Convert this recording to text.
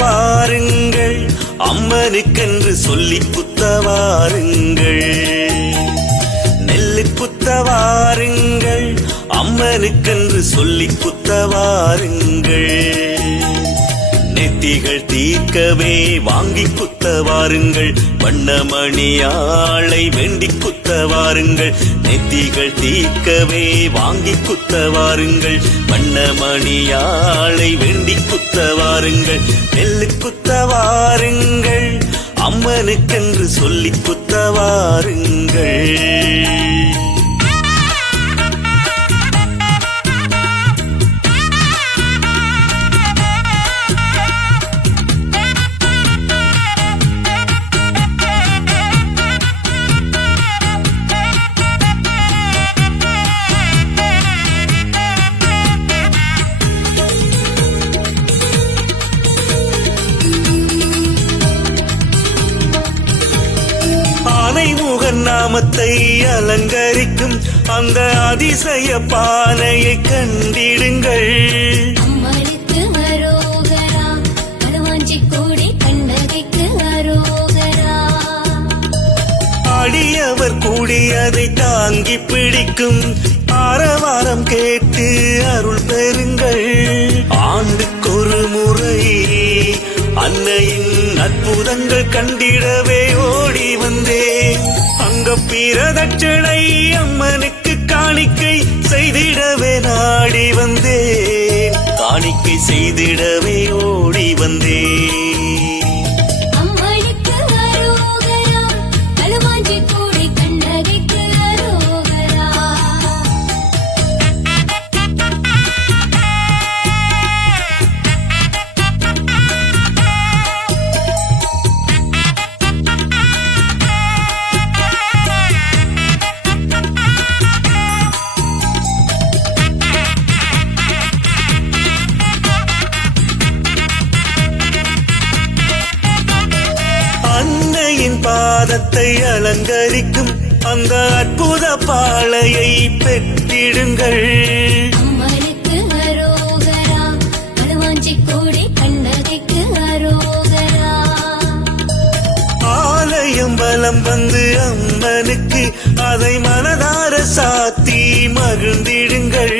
வாருங்கள், அம்மனுக்கென்று சொல்லி குத்த வாருங்கள். நெல்லு குத்த வாருங்கள், அம்மனுக்கென்று சொல்லி குத்த வாருங்கள். நெத்திகள் தீர்க்கவே வாங்கி குத்த வாருங்கள், வண்ணமணியாளை வேண்டி குத்த வாருங்கள். நெத்திகள் தீர்க்கவே வாங்கி குத்த வாருங்கள், வண்ணமணியாளை வேண்டி குத்த வாருங்கள். நெல்லு குத்த வாருங்கள், அம்மனுக்கென்று சொல்லி குத்த வாருங்கள். ஆனைமுகன் நாமத்தை அலங்கரிக்கும் அந்த அதிசய பானையை கண்டிடுங்கள். அம்மனுக்கு அரோகரா, அனுவாஞ்சிக்கோடி கண்ணகைக்கு அரோகரா. அடியவர் கூடியதை தாங்கி பிடிக்கும் ஆரவாரம் கேட்டு அருள் பெறுங்கள். ஆண்டுக்கொரு முறை அன்னையின் அற்புதங்கள் கண்டிடவே ஓடி வந்தேன். அங்க பிரதட்சணை அம்மனுக்கு காணிக்கை செய்திடவே நாடி வந்தேன். காணிக்கை செய்திடவே ஓடி வந்தேன். அம்மனுக்கு அரோகரா, அனுவாஞ்சிக்கோடி கண்ணகைக்கு அரோகரா. அன்னையின் பாதத்தை அலங்கரிக்கும் அந்த அற்புத பாளையை பெற்றிடுங்கள். அம்மனுக்கு அரோகரா, அனுவாஞ்சிக்கோடி கண்ணகைக்கு அரோகரா. ஆலயம் பலம் வந்து அம்மனுக்கு அதை மனதார சாத்தி மகிழ்ந்திடுங்கள்.